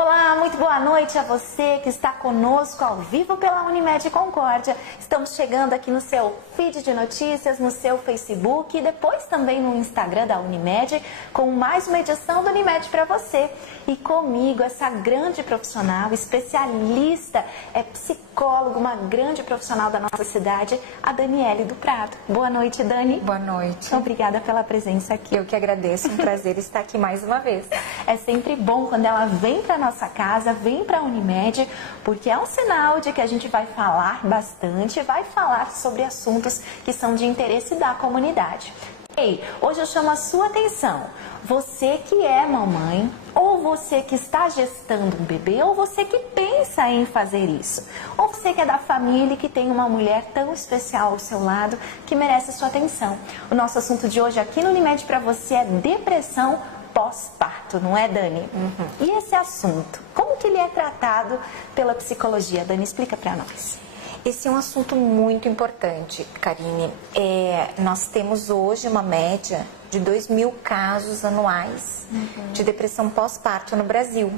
Olá, muito boa noite a você que está conosco ao vivo pela Unimed Concórdia. Estamos chegando aqui no seu feed de notícias, no seu Facebook e depois também no Instagram da Unimed com mais uma edição do Unimed para você. E comigo, essa grande profissional, especialista, psicóloga, uma grande profissional da nossa cidade, a Daniele do Prado. Boa noite, Dani. Boa noite. Obrigada pela presença aqui. Eu que agradeço, um prazer estar aqui mais uma vez. É sempre bom quando ela vem para nossa casa, vem para a Unimed, porque é um sinal de que a gente vai falar bastante, vai falar sobre assuntos que são de interesse da comunidade. Ei, hoje eu chamo a sua atenção, você que é mamãe, ou você que está gestando um bebê, ou você que pensa em fazer isso, ou você que é da família e que tem uma mulher tão especial ao seu lado que merece a sua atenção. O nosso assunto de hoje aqui no Unimed para você é depressão pós-parto, não é, Dani? E esse assunto, como que ele é tratado pela psicologia? Dani, explica para nós. Esse é um assunto muito importante, Karine. Nós temos hoje uma média de 2.000 casos anuais de depressão pós-parto no Brasil.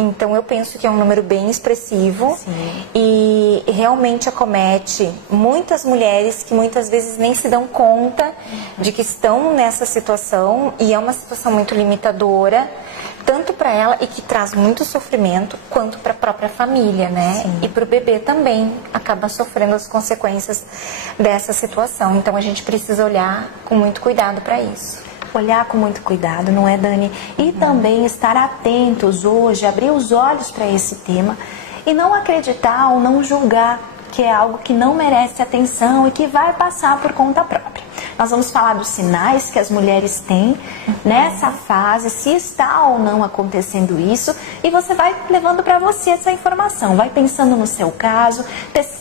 Então, eu penso que é um número bem expressivo. Sim. E realmente acomete muitas mulheres que muitas vezes nem se dão conta de que estão nessa situação, e é uma situação muito limitadora, tanto para ela e que traz muito sofrimento, quanto para a própria família, né? Sim. E para o bebê também acaba sofrendo as consequências dessa situação. Então, a gente precisa olhar com muito cuidado para isso. Olhar com muito cuidado, não é, Dani? E também estar atentos hoje, abrir os olhos para esse tema e não acreditar ou não julgar que é algo que não merece atenção e que vai passar por conta própria. Nós vamos falar dos sinais que as mulheres têm nessa fase, se está ou não acontecendo isso, e você vai levando para você essa informação, vai pensando no seu caso,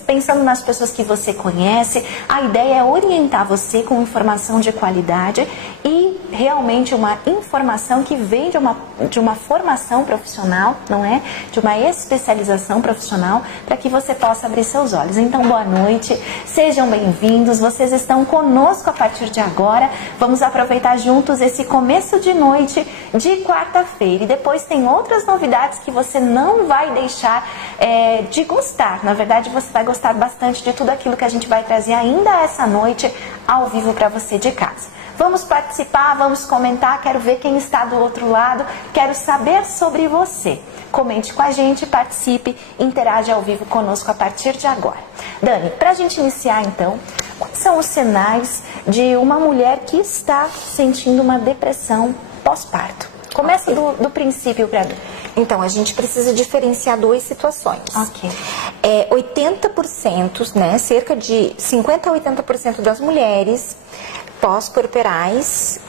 pensando nas pessoas que você conhece. A ideia é orientar você com informação de qualidade e realmente uma informação que vem de uma formação profissional, não é? De uma especialização profissional, para que você possa abrir seus olhos. Então, boa noite, sejam bem-vindos, vocês estão conosco a partir de agora. Vamos aproveitar juntos esse começo de noite de quarta-feira. E depois tem outras novidades que você não vai deixar de gostar. Na verdade, você vai gostar bastante de tudo aquilo que a gente vai trazer ainda essa noite ao vivo para você de casa. Vamos participar, vamos comentar, quero ver quem está do outro lado, quero saber sobre você. Comente com a gente, participe, interage ao vivo conosco a partir de agora. Dani, para a gente iniciar então, quais são os sinais de uma mulher que está sentindo uma depressão pós-parto? Começa do princípio para Dani. Então, a gente precisa diferenciar duas situações. Ok. 80%, né, cerca de 50% a 80% das mulheres pós-corporais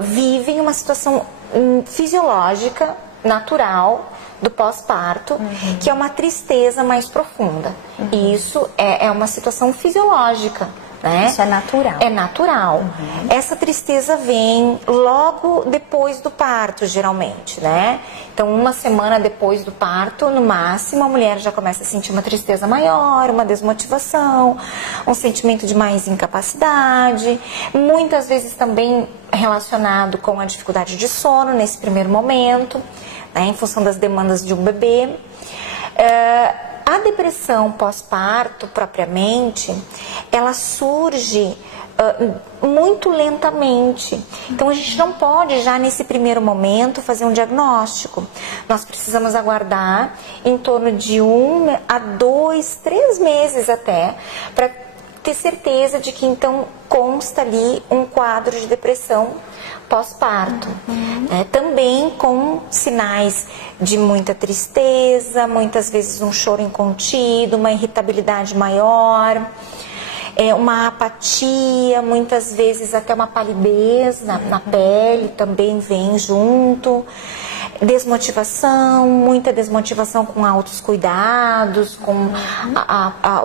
vivem uma situação fisiológica, natural, do pós-parto, que é uma tristeza mais profunda. E isso é uma situação fisiológica, né? Isso é natural. É natural. Essa tristeza vem logo depois do parto, geralmente, né? Então, uma semana depois do parto, no máximo, a mulher já começa a sentir uma tristeza maior, uma desmotivação, um sentimento de mais incapacidade, muitas vezes também relacionado com a dificuldade de sono nesse primeiro momento, né, em função das demandas de um bebê. A depressão pós-parto, propriamente, ela surge muito lentamente. Então, a gente não pode já nesse primeiro momento fazer um diagnóstico. Nós precisamos aguardar em torno de 1 a 2, 3 meses até, para ter certeza de que então consta ali um quadro de depressão pós-parto, também com sinais de muita tristeza, muitas vezes um choro incontido, uma irritabilidade maior, uma apatia, muitas vezes até uma palidez na pele também vem junto, desmotivação, muita desmotivação com altos cuidados, com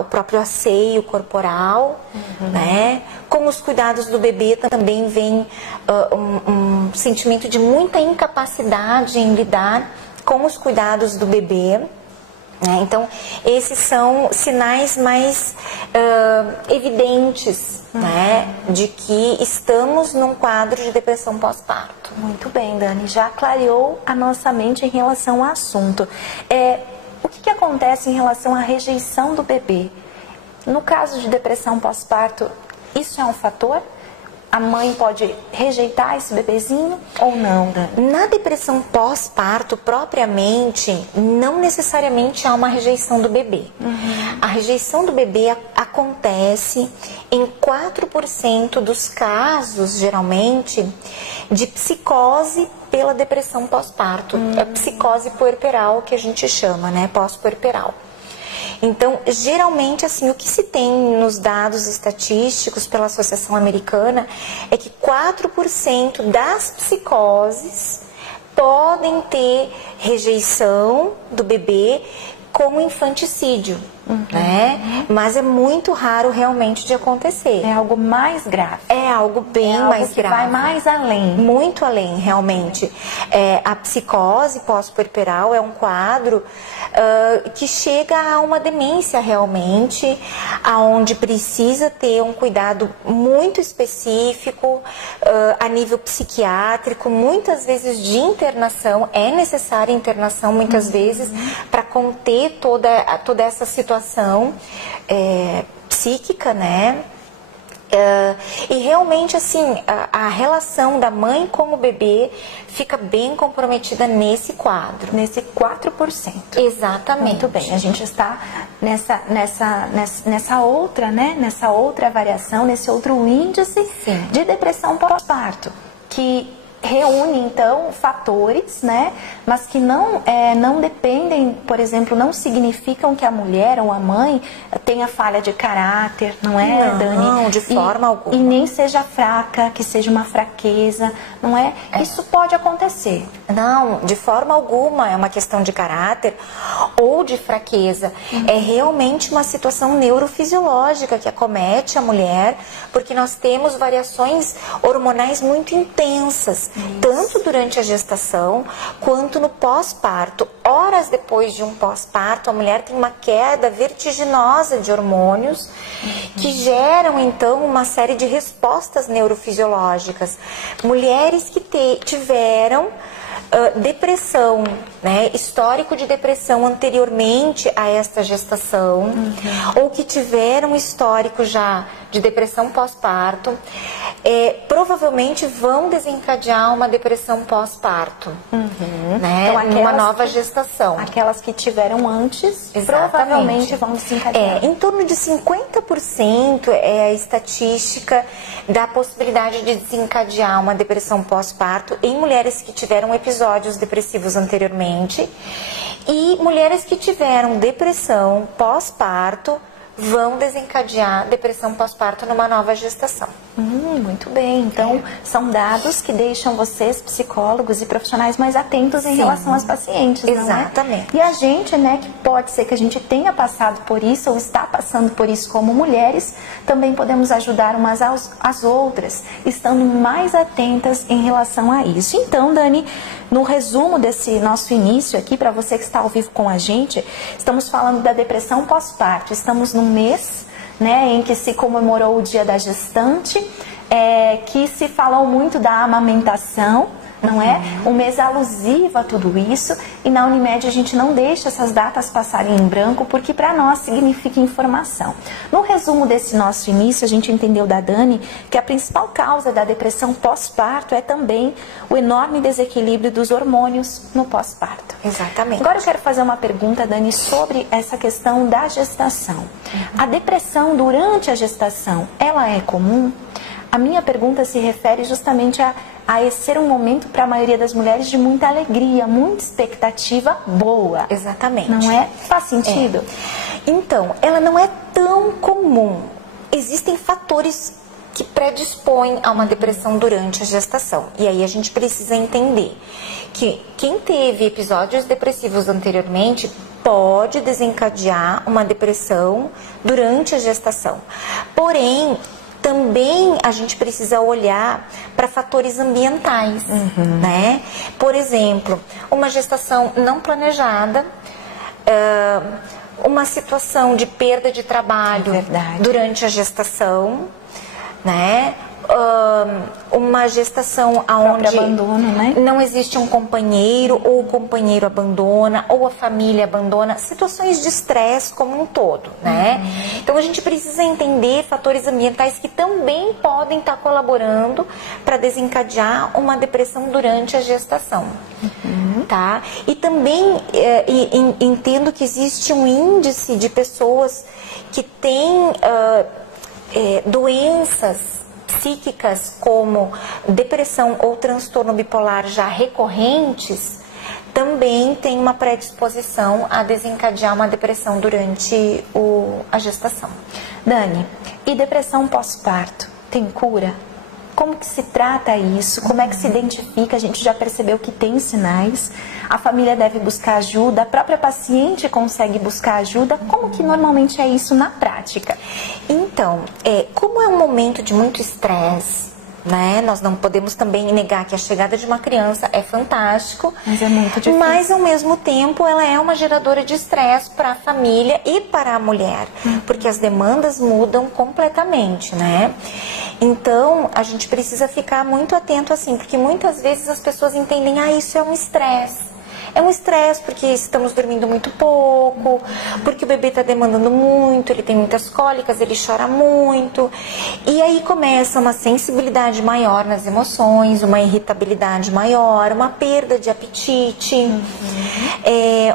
o próprio asseio corporal, né? Com os cuidados do bebê também vem um sentimento de muita incapacidade em lidar com os cuidados do bebê. Então, esses são sinais mais evidentes, né, de que estamos num quadro de depressão pós-parto. Muito bem, Dani, já clareou a nossa mente em relação ao assunto. O que acontece em relação à rejeição do bebê? No caso de depressão pós-parto, isso é um fator? A mãe pode rejeitar esse bebezinho ou não, Dani? Na depressão pós-parto, propriamente, não necessariamente há uma rejeição do bebê. A rejeição do bebê acontece em 4% dos casos, geralmente, de psicose pela depressão pós-parto. É psicose puerperal que a gente chama, né? Pós-puerperal. Então, geralmente, assim, o que se tem nos dados estatísticos pela Associação Americana é que 4% das psicoses podem ter rejeição do bebê como infanticídio, né? Mas é muito raro realmente de acontecer. É algo mais grave. É algo bem mais grave. Vai mais além. Muito além, realmente. A psicose pós-puerperal é um quadro que chega a uma demência realmente, aonde precisa ter um cuidado muito específico a nível psiquiátrico, muitas vezes de internação. É necessária internação muitas vezes para conter toda essa situação psíquica, né? E realmente, assim, a relação da mãe com o bebê fica bem comprometida nesse quadro. Nesse 4%. Exatamente. Muito bem, a gente está nessa outra, né? Nessa outra variação, nesse outro índice de depressão pós-parto, que reúne, então, fatores, né? Mas que não dependem, por exemplo, não significam que a mulher ou a mãe tenha falha de caráter, não é, Dani? Não, de forma alguma. E nem seja fraca, que seja uma fraqueza, não é? Isso pode acontecer. Não, de forma alguma é uma questão de caráter ou de fraqueza. É realmente uma situação neurofisiológica que acomete a mulher, porque nós temos variações hormonais muito intensas. Tanto durante a gestação quanto no pós-parto. Horas depois de um pós-parto, a mulher tem uma queda vertiginosa de hormônios que geram então uma série de respostas neurofisiológicas. Mulheres que tiveram depressão, né, histórico de depressão anteriormente a esta gestação, ou que tiveram histórico já de depressão pós-parto, provavelmente vão desencadear uma depressão pós-parto, né, então, numa nova gestação. Aquelas que tiveram antes, provavelmente vão desencadear. Em torno de 50% é a estatística da possibilidade de desencadear uma depressão pós-parto em mulheres que tiveram episódios depressivos anteriormente, e mulheres que tiveram depressão pós-parto vão desencadear depressão pós-parto numa nova gestação. Muito bem, então são dados que deixam vocês, psicólogos e profissionais, mais atentos em relação às pacientes, não é? Exatamente. E a gente, né, que pode ser que a gente tenha passado por isso ou está passando por isso como mulheres, também podemos ajudar umas às outras, estando mais atentas em relação a isso. Então, Dani, no resumo desse nosso início aqui, para você que está ao vivo com a gente, estamos falando da depressão pós-parto. Estamos num mês, né, em que se comemorou o dia da gestante, que se falou muito da amamentação, não é? Um mês alusivo a tudo isso, e na Unimed a gente não deixa essas datas passarem em branco, porque para nós significa informação. No resumo desse nosso início, a gente entendeu da Dani que a principal causa da depressão pós-parto é também o enorme desequilíbrio dos hormônios no pós-parto. Exatamente. Agora eu quero fazer uma pergunta, Dani, sobre essa questão da gestação. A depressão durante a gestação, ela é comum? A minha pergunta se refere justamente a esse ser um momento para a maioria das mulheres de muita alegria, muita expectativa boa. Exatamente. Não é? Faz sentido? Então, ela não é tão comum. Existem fatores que predispõem a uma depressão durante a gestação. E aí a gente precisa entender que quem teve episódios depressivos anteriormente pode desencadear uma depressão durante a gestação. Porém, também a gente precisa olhar para fatores ambientais, né? Por exemplo, uma gestação não planejada, uma situação de perda de trabalho durante a gestação, né? Uma gestação onde abandono, né? não existe um companheiro, ou o companheiro abandona, ou a família abandona, situações de estresse como um todo, né? Então a gente precisa entender fatores ambientais que também podem estar colaborando para desencadear uma depressão durante a gestação, tá? E também entendo que existe um índice de pessoas que têm doenças psíquicas como depressão ou transtorno bipolar já recorrentes, também tem uma predisposição a desencadear uma depressão durante a gestação. Dani, e depressão pós-parto tem cura? Como que se trata isso? Como é que se identifica? A gente já percebeu que tem sinais. A família deve buscar ajuda. A própria paciente consegue buscar ajuda. Como que normalmente é isso na prática? Então, como é um momento de muito estresse, né? Nós não podemos também negar que a chegada de uma criança é fantástico, mas é muito difícil. Mas ao mesmo tempo ela é uma geradora de estresse para a família e para a mulher, porque as demandas mudam completamente, né? Então a gente precisa ficar muito atento assim, porque muitas vezes as pessoas entendem, isso é um estresse. É um estresse porque estamos dormindo muito pouco, porque o bebê está demandando muito, ele tem muitas cólicas, ele chora muito. E aí começa uma sensibilidade maior nas emoções, uma irritabilidade maior, uma perda de apetite,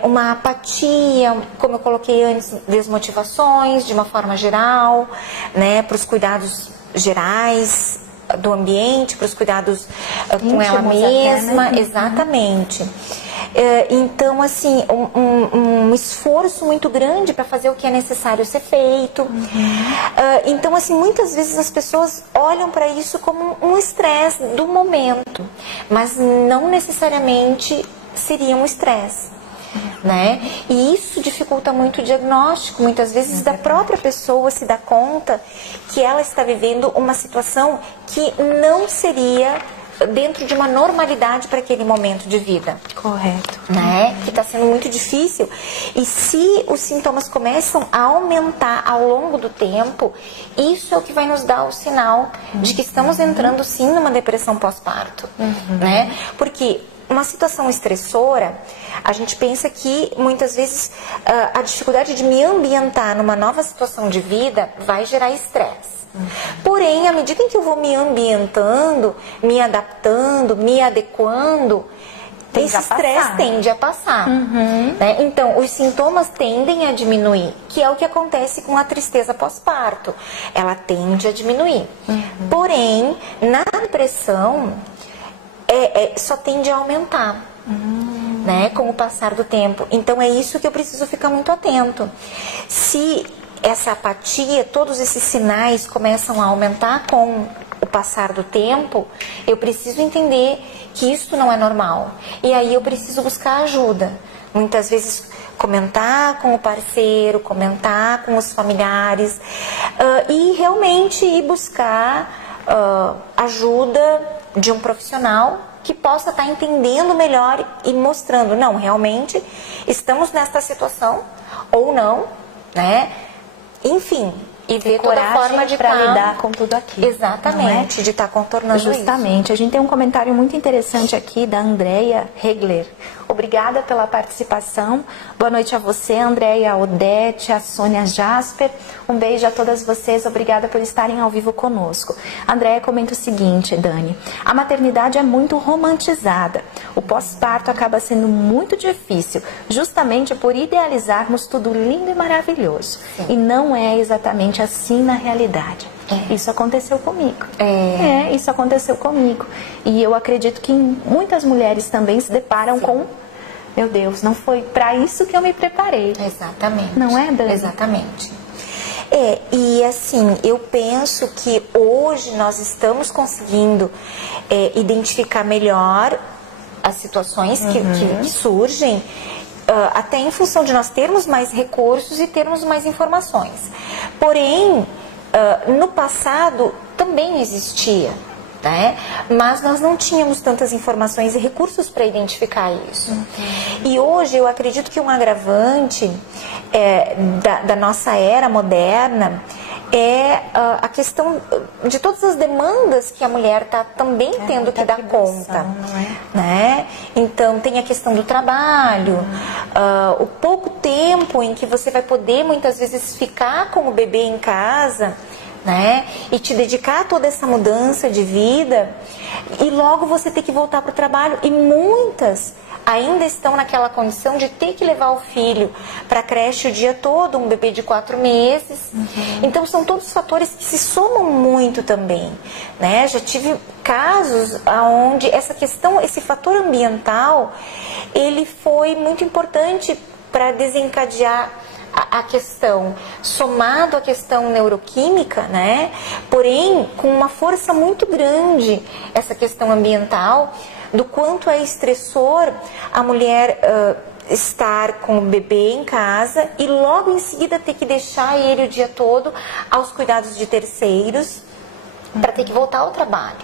uma apatia, como eu coloquei antes, desmotivações de uma forma geral, né, para os cuidados gerais do ambiente, para os cuidados com ela mesma, até, né? Exatamente. Então, assim, um esforço muito grande para fazer o que é necessário ser feito. Então, assim, muitas vezes as pessoas olham para isso como um estresse do momento, mas não necessariamente seria um estresse, né? E isso dificulta muito o diagnóstico, muitas vezes da própria pessoa se dá conta que ela está vivendo uma situação que não seria dentro de uma normalidade para aquele momento de vida. Correto. Né? Que está sendo muito difícil. E se os sintomas começam a aumentar ao longo do tempo, isso é o que vai nos dar o sinal de que estamos entrando sim numa depressão pós-parto. Né? Porque uma situação estressora, a gente pensa que muitas vezes a dificuldade de me ambientar numa nova situação de vida vai gerar estresse. Porém, à medida em que eu vou me ambientando, me adaptando, me adequando, esse estresse tende a passar. Né? Então, os sintomas tendem a diminuir, que é o que acontece com a tristeza pós-parto. Ela tende a diminuir. Porém, na depressão, só tende a aumentar. Né? Com o passar do tempo. Então, é isso que eu preciso ficar muito atento. Se essa apatia, todos esses sinais começam a aumentar com o passar do tempo, eu preciso entender que isso não é normal. E aí eu preciso buscar ajuda. Muitas vezes comentar com o parceiro, comentar com os familiares e realmente ir buscar ajuda de um profissional que possa estar entendendo melhor e mostrando, não, realmente estamos nesta situação ou não, né? Enfim, e ver toda a forma de para lidar com tudo aquilo. Exatamente, de estar contornando Justamente. isso. A gente tem um comentário muito interessante aqui da Andréia Regler. Obrigada pela participação. Boa noite a você, Andréia, a Odete, a Sônia Jasper. Um beijo a todas vocês. Obrigada por estarem ao vivo conosco. A Andréia comenta o seguinte, Dani. A maternidade é muito romantizada. O pós-parto acaba sendo muito difícil, justamente por idealizarmos tudo lindo e maravilhoso. Sim. E não é exatamente assim na realidade. Isso aconteceu comigo. Isso aconteceu comigo. E eu acredito que muitas mulheres também se deparam com, meu Deus, não foi para isso que eu me preparei. Exatamente. Não é, Dani? Exatamente. E assim, eu penso que hoje nós estamos conseguindo identificar melhor as situações que surgem, até em função de nós termos mais recursos e termos mais informações. Porém, no passado também existia, né? Mas nós não tínhamos tantas informações e recursos para identificar isso. E hoje eu acredito que um agravante da nossa era moderna é a questão de todas as demandas que a mulher está também tendo que dar conta, né? Então tem a questão do trabalho, o pouco tempo em que você vai poder muitas vezes ficar com o bebê em casa, né? E te dedicar a toda essa mudança de vida, e logo você ter que voltar para o trabalho, e muitas ainda estão naquela condição de ter que levar o filho para a creche o dia todo, um bebê de 4 meses. Então são todos fatores que se somam muito também, né? Já tive casos onde essa questão, esse fator ambiental, ele foi muito importante para desencadear a questão, somado à questão neuroquímica, né? Porém, com uma força muito grande, essa questão ambiental, do quanto é estressor a mulher estar com o bebê em casa e logo em seguida ter que deixar ele o dia todo aos cuidados de terceiros, para ter que voltar ao trabalho.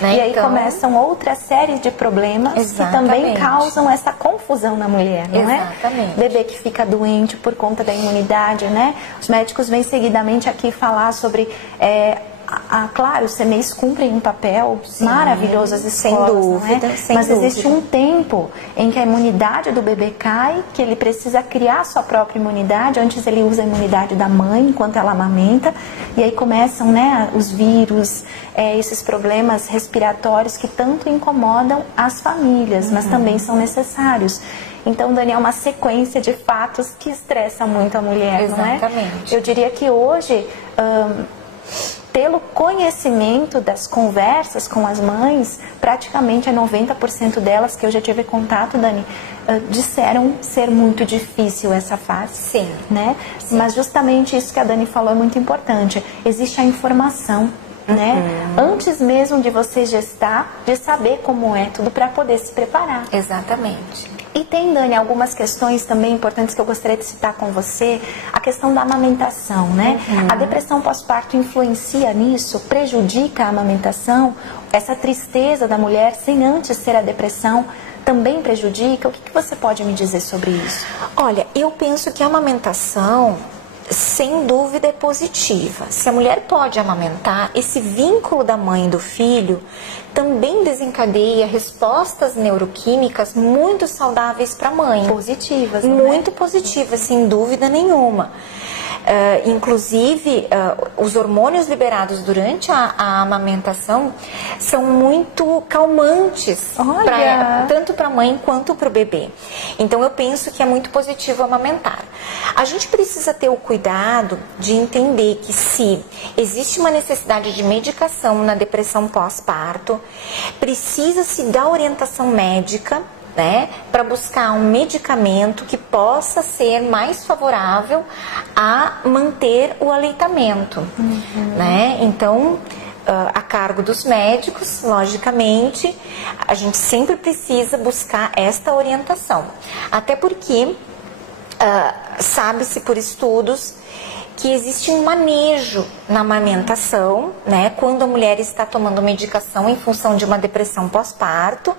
Né? E aí começam outra série de problemas que também causam essa confusão na mulher, não é? Bebê que fica doente por conta da imunidade, né? Os médicos vêm seguidamente aqui falar sobre... claro, os CMEs cumprem um papel maravilhoso, as escolas, sem dúvida, mas existe um tempo em que a imunidade do bebê cai, que ele precisa criar sua própria imunidade. Antes ele usa a imunidade da mãe enquanto ela amamenta, e aí começam, né, os vírus, esses problemas respiratórios que tanto incomodam as famílias, mas também são necessários. Então, Dani, é uma sequência de fatos que estressa muito a mulher, não é? Eu diria que hoje... pelo conhecimento das conversas com as mães, praticamente 90% delas que eu já tive contato, Dani, disseram ser muito difícil essa fase. Né? Mas justamente isso que a Dani falou é muito importante. Existe a informação, né? Antes mesmo de você gestar, de saber como é tudo para poder se preparar. E tem, Dani, algumas questões também importantes que eu gostaria de citar com você. A questão da amamentação, né? A depressão pós-parto influencia nisso? Prejudica a amamentação? Essa tristeza da mulher, sem antes ser a depressão, também prejudica? O que você pode me dizer sobre isso? Olha, eu penso que a amamentação, sem dúvida, é positiva. Se a mulher pode amamentar, esse vínculo da mãe e do filho também desencadeia respostas neuroquímicas muito saudáveis para a mãe. Positivas, muito positivas, sem dúvida nenhuma. Inclusive, os hormônios liberados durante a amamentação são muito calmantes, tanto para a mãe quanto para o bebê. Então, eu penso que é muito positivo amamentar. A gente precisa ter o cuidado de entender que se existe uma necessidade de medicação na depressão pós-parto, precisa-se dar orientação médica, né, para buscar um medicamento que possa ser mais favorável a manter o aleitamento, né? Então, a cargo dos médicos, logicamente, a gente sempre precisa buscar esta orientação. Até porque sabe-se por estudos que existe um manejo na amamentação, né, quando a mulher está tomando medicação em função de uma depressão pós-parto,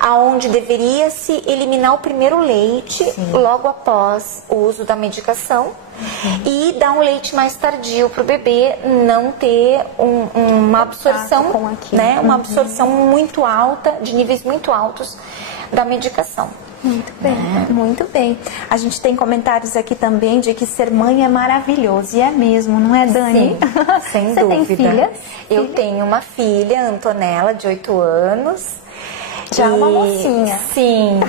aonde deveria se eliminar o primeiro leite logo após o uso da medicação e dar um leite mais tardio para o bebê não ter uma absorção, né, uma absorção muito alta, de níveis muito altos da medicação. Muito bem, muito bem. A gente tem comentários aqui também de que ser mãe é maravilhoso. E é mesmo, não é, Dani? Sim, sem dúvida. Você tem filhas? Eu tenho uma filha, Antonella, de 8 anos. Já uma mocinha. Sim,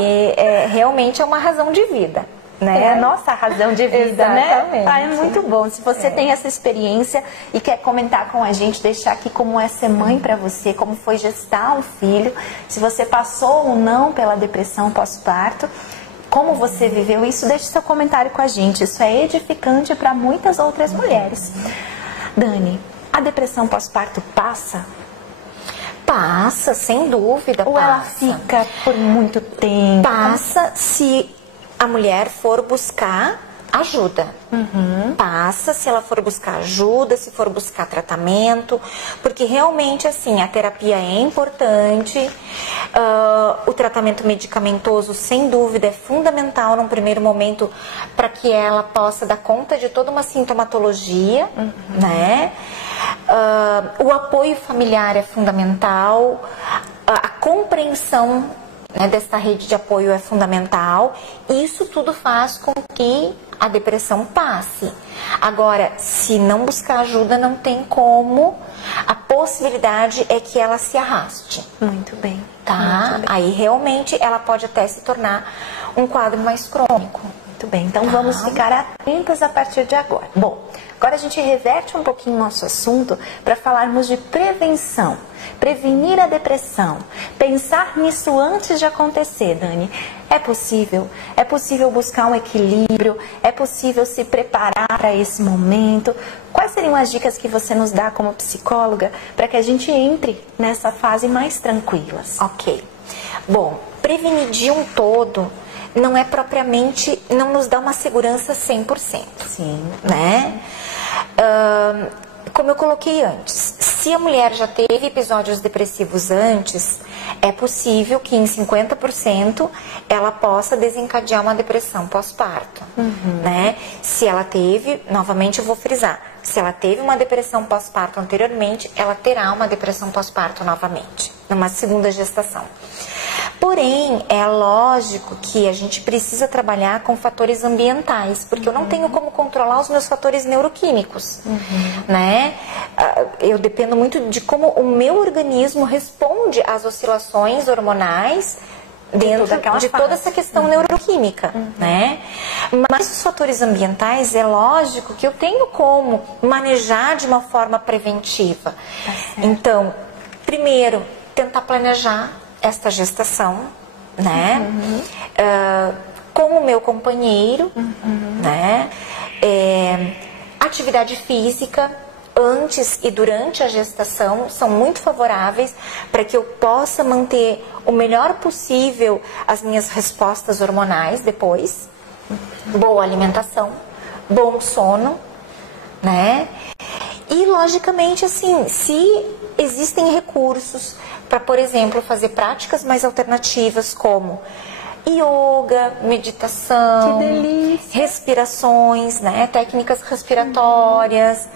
e realmente é uma razão de vida. Né? É a nossa razão de vida, né? É muito bom. Se você tem essa experiência e quer comentar com a gente, deixar aqui como é ser mãe para você, como foi gestar um filho, se você passou ou não pela depressão pós-parto, como você viveu isso, deixe seu comentário com a gente. Isso é edificante para muitas outras mulheres. Dani, a depressão pós-parto passa? Passa, sem dúvida. Ou ela fica por muito tempo? Passa se a mulher for buscar ajuda. Passa, se ela for buscar ajuda, se for buscar tratamento, porque realmente, assim, a terapia é importante, o tratamento medicamentoso, sem dúvida, é fundamental num primeiro momento para que ela possa dar conta de toda uma sintomatologia, né? O apoio familiar é fundamental, a compreensão, né, desta rede de apoio é fundamental. Isso tudo faz com que a depressão passe. Agora, se não buscar ajuda, não tem como. A possibilidade é que ela se arraste. Muito bem. Tá? Muito bem. Aí realmente ela pode até se tornar um quadro mais crônico. Muito bem, então vamos ficar atentas a partir de agora. Bom, agora a gente reverte um pouquinho o nosso assunto para falarmos de prevenção. Prevenir a depressão. Pensar nisso antes de acontecer, Dani. É possível buscar um equilíbrio, é possível se preparar para esse momento. Quais seriam as dicas que você nos dá como psicóloga para que a gente entre nessa fase mais tranquilas? Ok. Bom, prevenir de um todo não é propriamente, não nos dá uma segurança 100%. Sim. Né? Como eu coloquei antes, se a mulher já teve episódios depressivos antes, é possível que em 50% ela possa desencadear uma depressão pós-parto. Né? Se ela teve, novamente eu vou frisar, se ela teve uma depressão pós-parto anteriormente, ela terá uma depressão pós-parto novamente, numa segunda gestação. Porém, é lógico que a gente precisa trabalhar com fatores ambientais, porque eu não tenho como controlar os meus fatores neuroquímicos, né? Eu dependo muito de como o meu organismo responde às oscilações hormonais dentro de toda essa questão neuroquímica, né? Mas os fatores ambientais, é lógico que eu tenho como manejar de uma forma preventiva. Então, primeiro, tentar planejar esta gestação, né? Com o meu companheiro, né? Atividade física antes e durante a gestação são muito favoráveis para que eu possa manter o melhor possível as minhas respostas hormonais depois. Boa alimentação, bom sono, né? E logicamente, assim, se existem recursos para, por exemplo, fazer práticas mais alternativas como yoga, meditação, respirações, né? Técnicas respiratórias.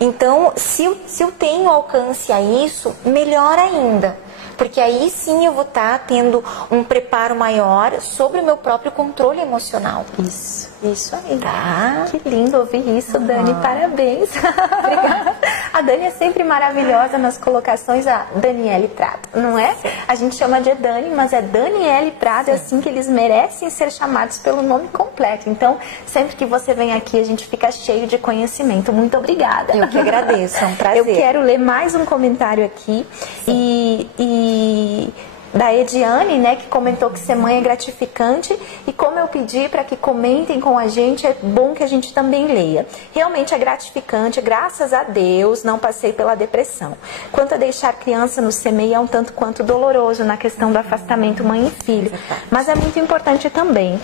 Então, se eu tenho alcance a isso, melhor ainda. Porque aí sim eu vou estar tendo um preparo maior sobre o meu próprio controle emocional. Isso aí. Tá? Que lindo ouvir isso, Dani. Parabéns. Obrigada. A Dani é sempre maravilhosa nas colocações, a Daniele Prado, não é? Sim. A gente chama de Dani, mas é Daniele Prado, é assim que eles merecem ser chamados pelo nome completo. Então, sempre que você vem aqui, a gente fica cheio de conhecimento. Muito obrigada. Eu que agradeço, é um prazer. Eu quero ler mais um comentário aqui e da Ediane, né, que comentou que ser mãe é gratificante, e como eu pedi para que comentem com a gente, é bom que a gente também leia. Realmente é gratificante, graças a Deus não passei pela depressão. Quanto a deixar criança no CMEI é um tanto quanto doloroso na questão do afastamento mãe e filho, mas é muito importante também.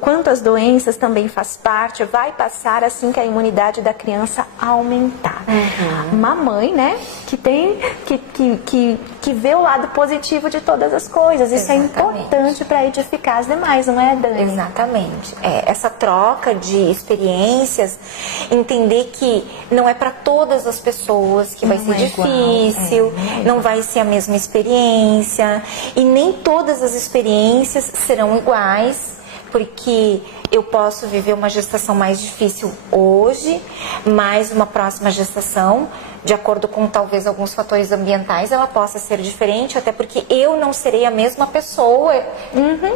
Quanto as doenças também faz parte, vai passar assim que a imunidade da criança aumentar. Uma mãe, né, que vê o lado positivo de todas as coisas. Isso é importante para edificar as demais, não é, Dani? Exatamente. Essa troca de experiências, entender que não é para todas as pessoas que vai ser difícil, não vai ser a mesma experiência, e nem todas as experiências serão iguais, porque eu posso viver uma gestação mais difícil hoje, mas uma próxima gestação, de acordo com talvez alguns fatores ambientais, ela possa ser diferente, até porque eu não serei a mesma pessoa,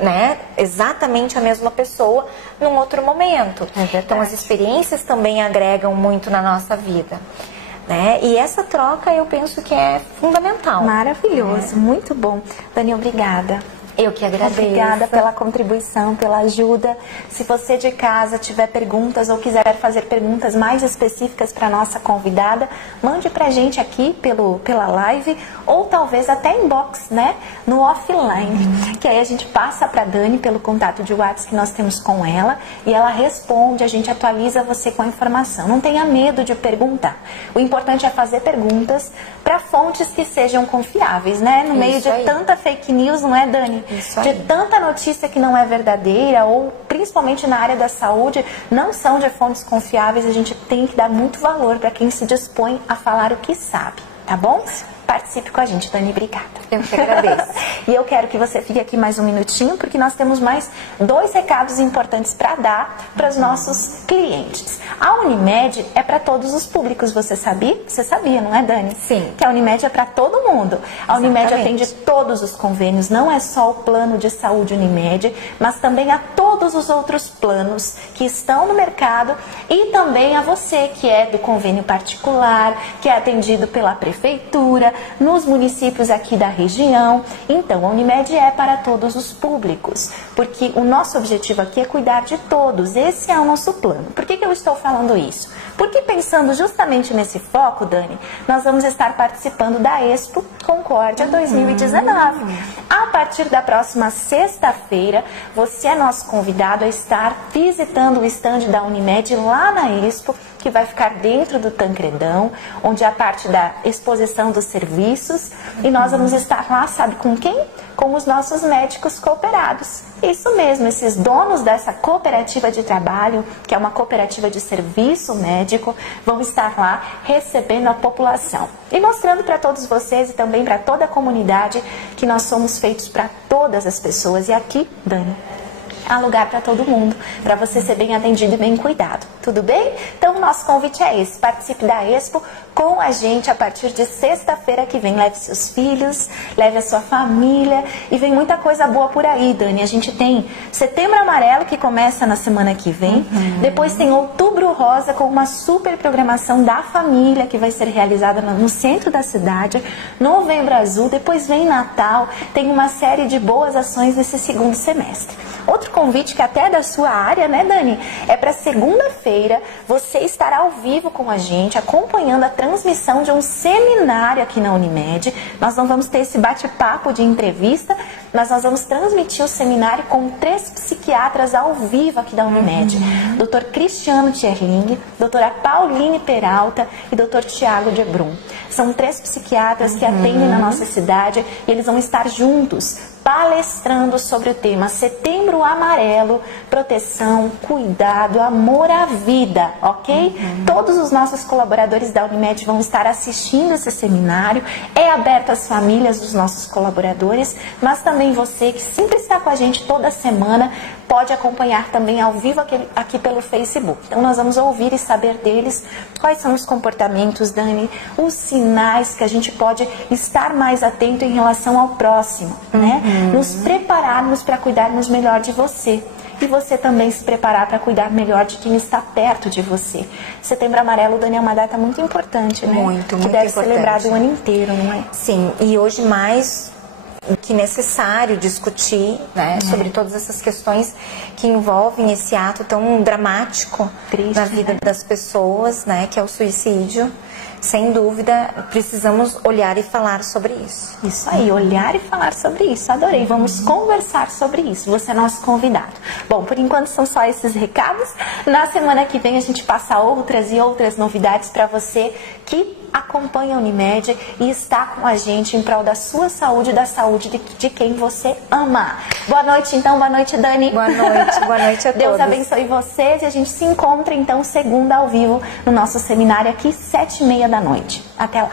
né? Exatamente a mesma pessoa num outro momento. Então as experiências também agregam muito na nossa vida, né? E essa troca eu penso que é fundamental. Maravilhoso, muito bom. Dani, obrigada. Eu que agradeço. Obrigada pela contribuição, pela ajuda. Se você de casa tiver perguntas ou quiser fazer perguntas mais específicas para nossa convidada, mande pra gente aqui pela live ou talvez até inbox, né? No offline. Que aí a gente passa pra Dani pelo contato de WhatsApp que nós temos com ela e ela responde, a gente atualiza você com a informação. Não tenha medo de perguntar. O importante é fazer perguntas para fontes que sejam confiáveis, né? No meio de tanta fake news, não é, Dani? De tanta notícia que não é verdadeira ou principalmente na área da saúde não são de fontes confiáveis, a gente tem que dar muito valor para quem se dispõe a falar o que sabe, tá bom? Participe com a gente, Dani, obrigada. Eu que agradeço. E eu quero que você fique aqui mais um minutinho, porque nós temos mais 2 recados importantes para dar para os nossos clientes. A Unimed é para todos os públicos, você sabia? Você sabia, não é, Dani? Sim. Que a Unimed é para todo mundo. A Unimed atende todos os convênios, não é só o plano de saúde Unimed, mas também a todos os outros planos que estão no mercado e também a você que é do convênio particular, que é atendido pela prefeitura, nos municípios aqui da região. Então, a Unimed é para todos os públicos, porque o nosso objetivo aqui é cuidar de todos. Esse é o nosso plano. Por que eu estou falando isso? Porque pensando justamente nesse foco, Dani, nós vamos estar participando da Expo Concórdia 2019. A partir da próxima sexta-feira, você é nosso convidado a estar visitando o estande da Unimed lá na Expo, que vai ficar dentro do Tancredão, onde é a parte da exposição dos serviços. E nós vamos estar lá, sabe com quem? Com os nossos médicos cooperados. Isso mesmo, esses donos dessa cooperativa de trabalho, que é uma cooperativa de serviço médico, vão estar lá recebendo a população. E mostrando para todos vocês e também para toda a comunidade que nós somos feitos para todas as pessoas. E aqui, Dani, há lugar para todo mundo, para você ser bem atendido e bem cuidado. Tudo bem? Então, o nosso convite é esse. Participe da Expo com a gente a partir de sexta-feira que vem. Leve seus filhos, leve a sua família e vem muita coisa boa por aí, Dani. A gente tem Setembro Amarelo, que começa na semana que vem. Depois tem Outubro Rosa, com uma super programação da família, que vai ser realizada no centro da cidade. Novembro Azul, depois vem Natal. Tem uma série de boas ações nesse segundo semestre. Outro convite que até é da sua área, né, Dani? É para segunda-feira você estar ao vivo com a gente, acompanhando a transmissão de um seminário aqui na Unimed. Nós não vamos ter esse bate-papo de entrevista, mas nós vamos transmitir o seminário com 3 psiquiatras ao vivo aqui da Unimed. Dr. Cristiano Tierling, doutora Pauline Peralta e Dr. Tiago de Brum. São 3 psiquiatras que atendem na nossa cidade e eles vão estar juntos palestrando sobre o tema Setembro Amarelo, proteção, cuidado, amor à vida, ok? Todos os nossos colaboradores da Unimed vão estar assistindo esse seminário. É aberto às famílias dos nossos colaboradores, mas também você que sempre está com a gente toda semana pode acompanhar também ao vivo aqui pelo Facebook. Então nós vamos ouvir e saber deles quais são os comportamentos, Dani, os sinais que a gente pode estar mais atento em relação ao próximo, né? Nos prepararmos para cuidarmos melhor de você. E você também se preparar para cuidar melhor de quem está perto de você. Setembro Amarelo, Dani, é uma data muito importante, né? Muito que deve importante. ser celebrado o ano inteiro, não é? Sim, e hoje mais que necessário discutir, né, sobre todas essas questões que envolvem esse ato tão dramático na vida das pessoas, né, que é o suicídio. Sem dúvida, precisamos olhar e falar sobre isso. Isso aí, olhar e falar sobre isso. Adorei. Vamos conversar sobre isso. Você é nosso convidado. Bom, por enquanto são só esses recados. Na semana que vem a gente passa outras e outras novidades para você que acompanha a Unimed e está com a gente em prol da sua saúde e da saúde de quem você ama. Boa noite, então. Boa noite, Dani. Boa noite a todos. Deus abençoe vocês e a gente se encontra, então, segunda ao vivo no nosso seminário aqui, 7h30 da noite. Até lá.